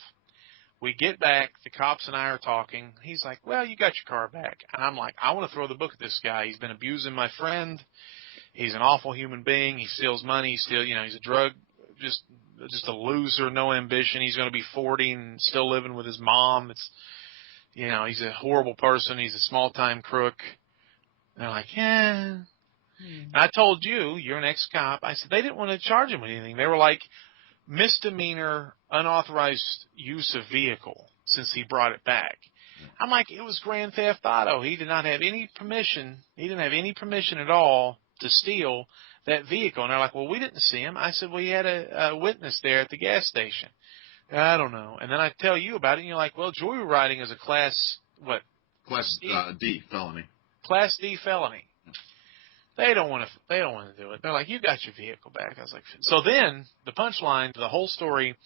We get back. The cops and I are talking. He's like, well, you got your car back. And I'm like, I want to throw the book at this guy. He's been abusing my friend. He's an awful human being. He steals money. He's a drug, just a loser, no ambition. He's going to be 40 and still living with his mom. It's, he's a horrible person. He's a small-time crook. And they're like, yeah. And I told you, you're an ex-cop. I said, they didn't want to charge him with anything. They were like, misdemeanor, unauthorized use of vehicle since he brought it back. I'm like, it was Grand Theft Auto. He did not have any permission. He didn't have any permission at all to steal that vehicle. And they're like, well, we didn't see him. I said, well, you had a witness there at the gas station. I don't know. And then I tell you about it, and you're like, well, joyriding is a Class D felony. Class D felony. They don't want to do it. They're like, you got your vehicle back. I was like, so then the punchline to the whole story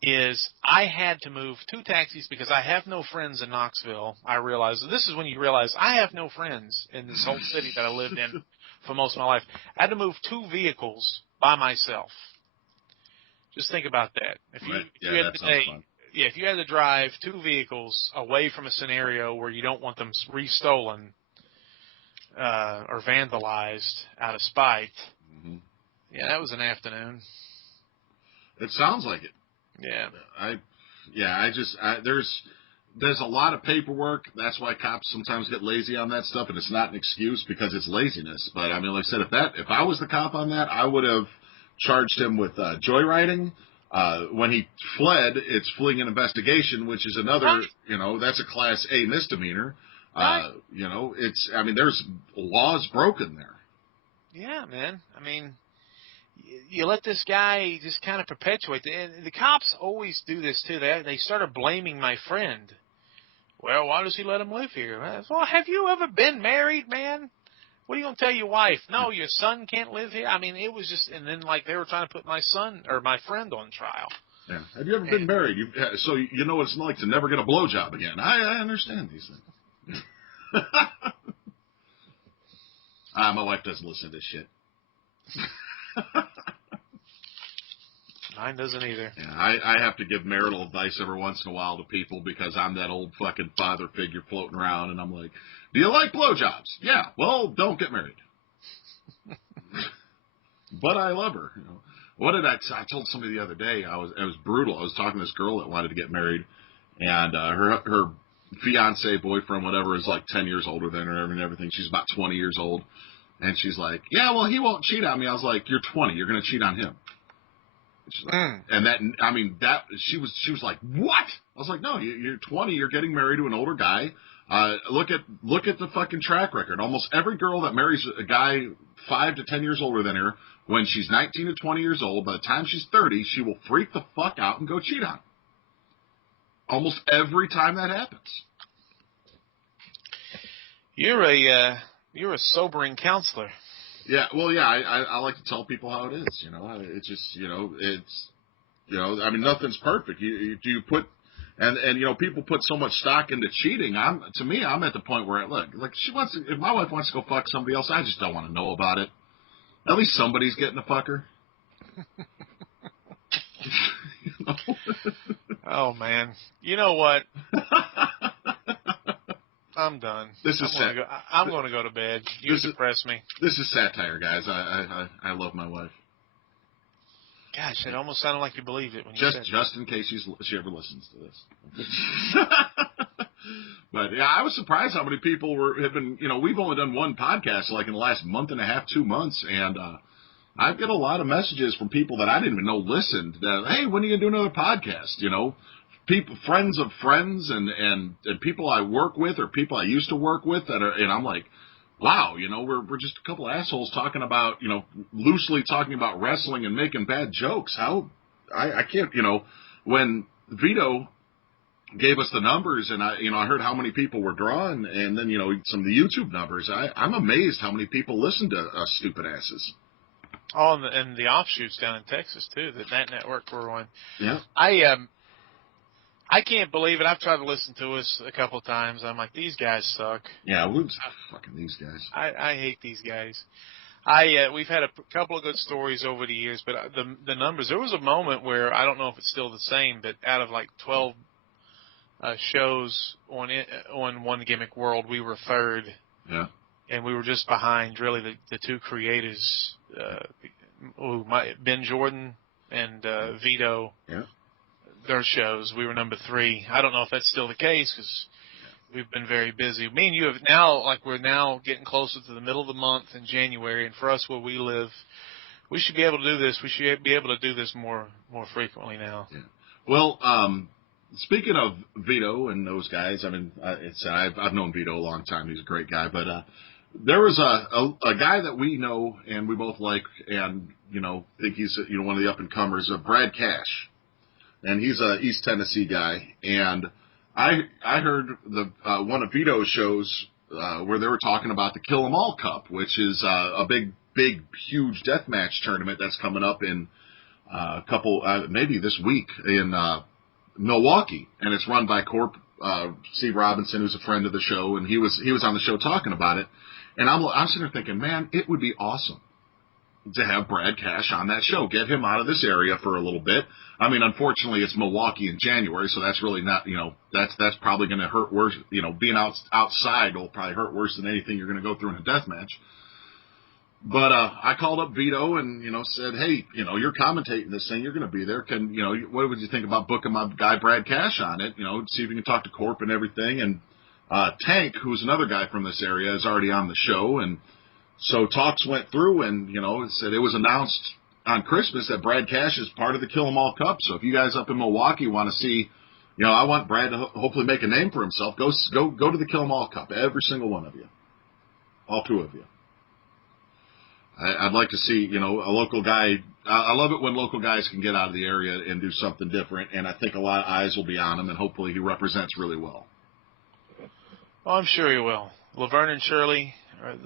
is I had to move 2 taxis because I have no friends in Knoxville. I realized this is when you realize I have no friends in this whole city that I lived in for most of my life. I had to move 2 vehicles by myself. Just think about that. If you had to drive 2 vehicles away from a scenario where you don't want them restolen or vandalized out of spite, yeah, that was an afternoon. It sounds like it. Yeah. There's a lot of paperwork. That's why cops sometimes get lazy on that stuff, and it's not an excuse because it's laziness. But I mean, like I said, if I was the cop on that, I would have charged him with joyriding. When he fled, it's fleeing an investigation, which is another, that's a Class A misdemeanor. Right. There's laws broken there. Yeah, man. I mean, you let this guy just kind of perpetuate. The cops always do this, too. They started blaming my friend. Well, why does he let him live here? Well, have you ever been married, man? what are you going to tell your wife? No, your son can't live here. I mean, it was just, and then like they were trying to put my son or my friend on trial. Yeah. Have you ever been married? So you know what it's like to never get a blowjob again. I understand these things. My wife doesn't listen to this shit. Mine doesn't either. Yeah, I have to give marital advice every once in a while to people because I'm that old fucking father figure floating around, and I'm like, do you like blowjobs? Yeah. Well, don't get married. But I love her. You know. What did I told somebody the other day, it was brutal. I was talking to this girl that wanted to get married, and her fiance, boyfriend, whatever, is like 10 years older than her and everything. She's about 20 years old. And she's like, yeah, well, he won't cheat on me. I was like, you're 20. You're going to cheat on him. Like, and she was like, what? I was like, no, you're 20. You're getting married to an older guy. Look at the fucking track record. Almost every girl that marries a guy 5 to 10 years older than her, when she's 19 to 20 years old, by the time she's 30, she will freak the fuck out and go cheat on him. Almost every time that happens. You're a sobering counselor. Yeah, well, yeah, I like to tell people how it is. You know, it's just, I mean, nothing's perfect. You put, and you know, people put so much stock into cheating. I'm at the point where if my wife wants to go fuck somebody else, I just don't want to know about it. At least somebody's getting to fuck her. You know? Oh man, you know what? I'm done. I'm going to go to bed. You depress me. This is satire, guys. I love my wife. Gosh, it almost sounded like you believed it when you said just in case she ever listens to this. But yeah, I was surprised how many people have been. You know, we've only done one podcast like in the last month and a half, 2 months, and I get a lot of messages from people that I didn't even know listened. That, hey, when are you gonna do another podcast? You know. People, friends of friends, and people I work with or people I used to work with and I'm like, wow, you know, we're just a couple of assholes talking about, you know, loosely talking about wrestling and making bad jokes. How I can't, you know, when Vito gave us the numbers and I heard how many people were drawn, and then, you know, some of the YouTube numbers, I'm amazed how many people listen to us stupid asses. Oh, and the offshoots down in Texas too, that network we're on. Yeah. I can't believe it. I've tried to listen to us a couple of times. I'm like, these guys suck. Yeah, fucking these guys. I hate these guys. We've had a couple of good stories over the years, but the numbers. There was a moment where I don't know if it's still the same, but out of like 12 shows on One Gimmick World, we were third. Yeah. And we were just behind really the two creators, Ben Jordan and Vito. Yeah. Their shows, we were number 3. I don't know if that's still the case because we've been very busy. Me and you have now, we're now getting closer to the middle of the month in January, and for us where we live, we should be able to do this. We should be able to do this more frequently now. Yeah. Well, speaking of Vito and those guys, I mean, I've known Vito a long time. He's a great guy, but there was a guy that we know and we both like, and you know, think he's one of the up and comers, Brad Cash. And he's a East Tennessee guy, and I heard one of Vito's shows where they were talking about the Kill 'Em All Cup, which is a big, huge deathmatch tournament that's coming up in a couple, maybe this week in Milwaukee, and it's run by Corp Steve Robinson, who's a friend of the show, and he was on the show talking about it, and I'm sitting there thinking, man, it would be awesome to have Brad Cash on that show, get him out of this area for a little bit. I mean, unfortunately, it's Milwaukee in January, so that's really not, you know, that's probably going to hurt worse. You know, being outside will probably hurt worse than anything you're going to go through in a death match. But I called up Vito and, you know, said, hey, you know, you're commentating this thing, you're going to be there. What would you think about booking my guy Brad Cash on it? You know, see if you can talk to Corp and everything. And Tank, who's another guy from this area, is already on the show, and so talks went through, and, you know, it said it was announced on Christmas that Brad Cash is part of the Kill 'Em All Cup. So if you guys up in Milwaukee want to see, you know, I want Brad to hopefully make a name for himself, go to the Kill 'Em All Cup, every single one of you, all 2 of you. I'd like to see, you know, a local guy. I love it when local guys can get out of the area and do something different, and I think a lot of eyes will be on him, and hopefully he represents really well. Well, I'm sure he will. Laverne and Shirley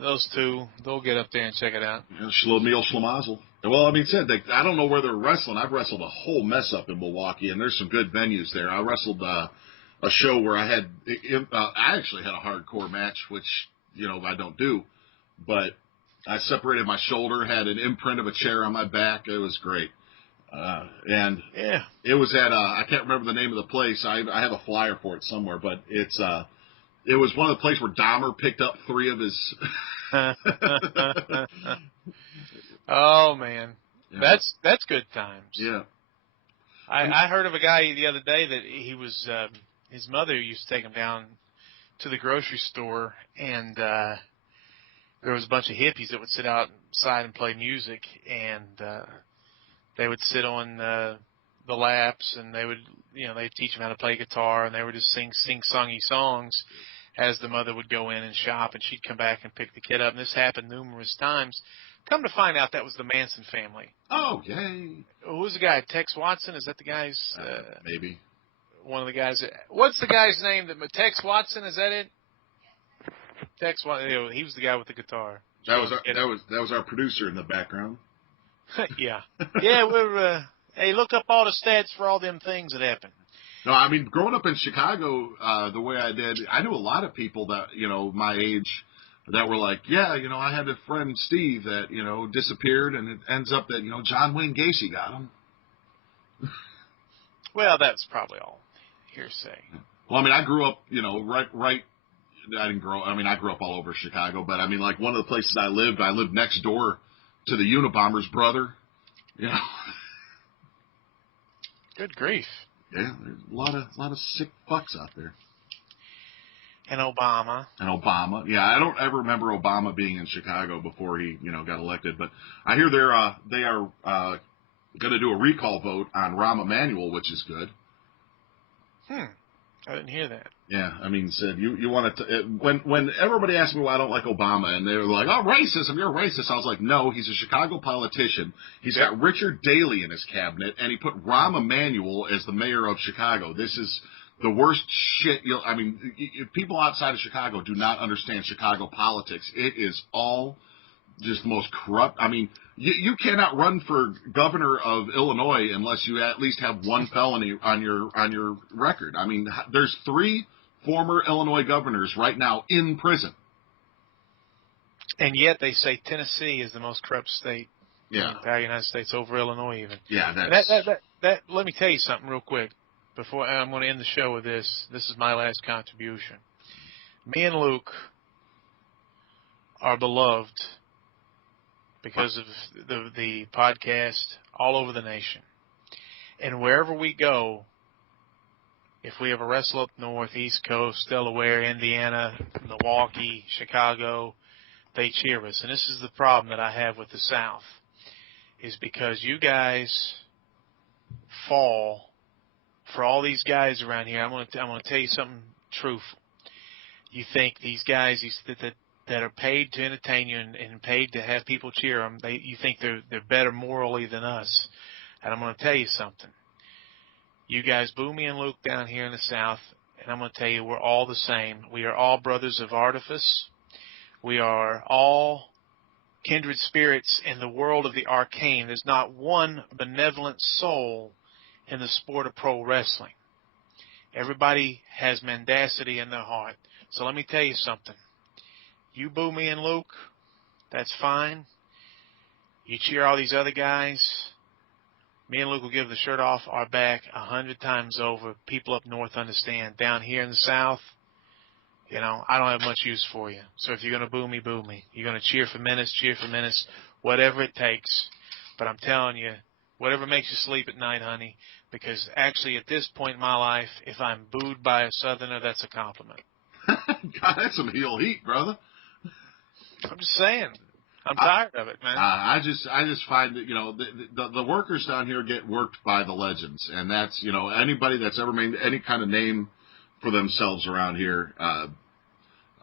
those two, they'll get up there and check it out. Yeah, Schlemiel Schlemazel. Well, I mean, said I don't know where they're wrestling. I've wrestled a whole mess up in Milwaukee, and there's some good venues there. I wrestled a show where I actually had a hardcore match, which, I don't do. But I separated my shoulder, had an imprint of a chair on my back. It was great. And yeah, it was at, I can't remember the name of the place. I have a flyer for it somewhere, but it was one of the places where Dahmer picked up 3 of his. Oh man, Yeah. that's good times. Yeah. I heard of a guy the other day that he was his mother used to take him down to the grocery store, and there was a bunch of hippies that would sit outside and play music, and they would sit on the laps, and they would they'd teach him how to play guitar, and they would just sing songy songs as the mother would go in and shop, and she'd come back and pick the kid up. And this happened numerous times. Come to find out, that was the Manson family. Oh, yay. Who's the guy? Tex Watson? Is that the guy's? Maybe. One of the guys. What's the guy's name? Tex Watson? Is that it? Tex Watson. He was the guy with the guitar. That was our producer in the background. Yeah. Yeah. We're. Hey, look up all the stats for all them things that happened. No, I mean, growing up in Chicago, the way I did, I knew a lot of people that my age that were like, yeah, I had a friend, Steve, that, disappeared, and it ends up that, John Wayne Gacy got him. Well, that's probably all hearsay. Well, I mean, I grew up, right, I didn't grow, I mean, I grew up all over Chicago, but I mean, like, one of the places I lived next door to the Unabomber's brother, Good grief. Yeah, there's a lot of sick fucks out there. And Obama. Yeah, I don't ever remember Obama being in Chicago before he, got elected. But I hear they are going to do a recall vote on Rahm Emanuel, which is good. I didn't hear that. Yeah, I mean, said you want to when everybody asked me why I don't like Obama, and they were like, "Oh, racism, you're racist." I was like, "No, he's a Chicago politician. He's got Richard Daley in his cabinet, and he put Rahm Emanuel as the mayor of Chicago. This is the worst shit. People outside of Chicago do not understand Chicago politics. It is all just the most corrupt. I mean, you cannot run for governor of Illinois unless you at least have one felony on your record. I mean, there's 3 former Illinois governors right now in prison. And yet they say Tennessee is the most corrupt state in the entire United States, over Illinois even. Yeah, that let me tell you something real quick before I'm going to end the show with this. This is my last contribution. Me and Luke are beloved because of the podcast all over the nation. And wherever we go, if we ever wrestle up north, East Coast, Delaware, Indiana, Milwaukee, Chicago, they cheer us. And this is the problem that I have with the South, is because you guys fall for all these guys around here. I'm going to tell you something truthful. You think these guys that are paid to entertain you and paid to have people cheer them, you think they're better morally than us. And I'm going to tell you something. You guys boo me and Luke down here in the South, and I'm going to tell you we're all the same. We are all brothers of artifice. We are all kindred spirits in the world of the arcane. There's not one benevolent soul in the sport of pro wrestling. Everybody has mendacity in their heart. So let me tell you something. You boo me and Luke, that's fine. You cheer all these other guys, me and Luke will give the shirt off our back 100 times over. People up north understand. Down here in the South, I don't have much use for you. So if you're going to boo me, boo me. You're going to cheer for Menace, whatever it takes. But I'm telling you, whatever makes you sleep at night, honey, because actually at this point in my life, if I'm booed by a Southerner, that's a compliment. God, that's some heel heat, brother. I'm just saying. I'm tired of it, man. I just find that the workers down here get worked by the legends, and that's anybody that's ever made any kind of name for themselves around here.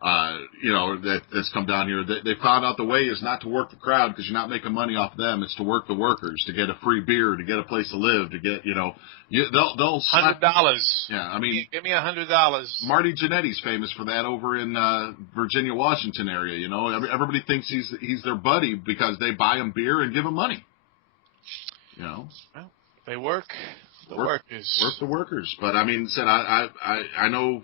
that's come down here. They found out the way is not to work the crowd because you're not making money off them. It's to work the workers, to get a free beer, to get a place to live, to get, they'll $100. Yeah, I mean, give me $100. Marty Jannetty's famous for that over in Virginia, Washington area. Everybody thinks he's their buddy because they buy him beer and give him money. Well, they work the workers. Work the workers. But I mean, I know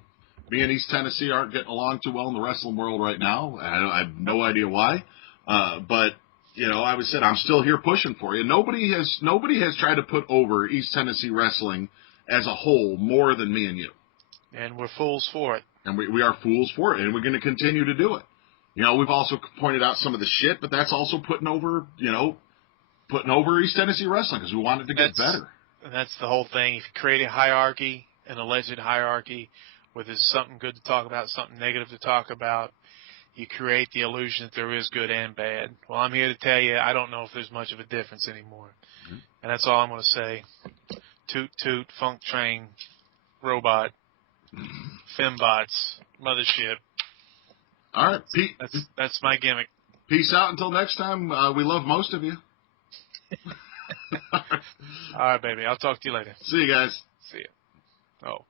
me and East Tennessee aren't getting along too well in the wrestling world right now. I have no idea why. But I'm still here pushing for you. Nobody has tried to put over East Tennessee wrestling as a whole more than me and you. And we're fools for it. And we are fools for it, and we're going to continue to do it. We've also pointed out some of the shit, but that's also putting over East Tennessee wrestling because we want it to get better. And that's the whole thing. If you create a hierarchy, an alleged hierarchy, where there's something good to talk about, something negative to talk about, you create the illusion that there is good and bad. Well, I'm here to tell you I don't know if there's much of a difference anymore. Mm-hmm. And that's all I'm going to say. Toot, toot, funk train, robot, fembots, mothership. All right, Pete. That's my gimmick. Peace out until next time. We love most of you. All right, baby. I'll talk to you later. See you guys. See ya. Oh.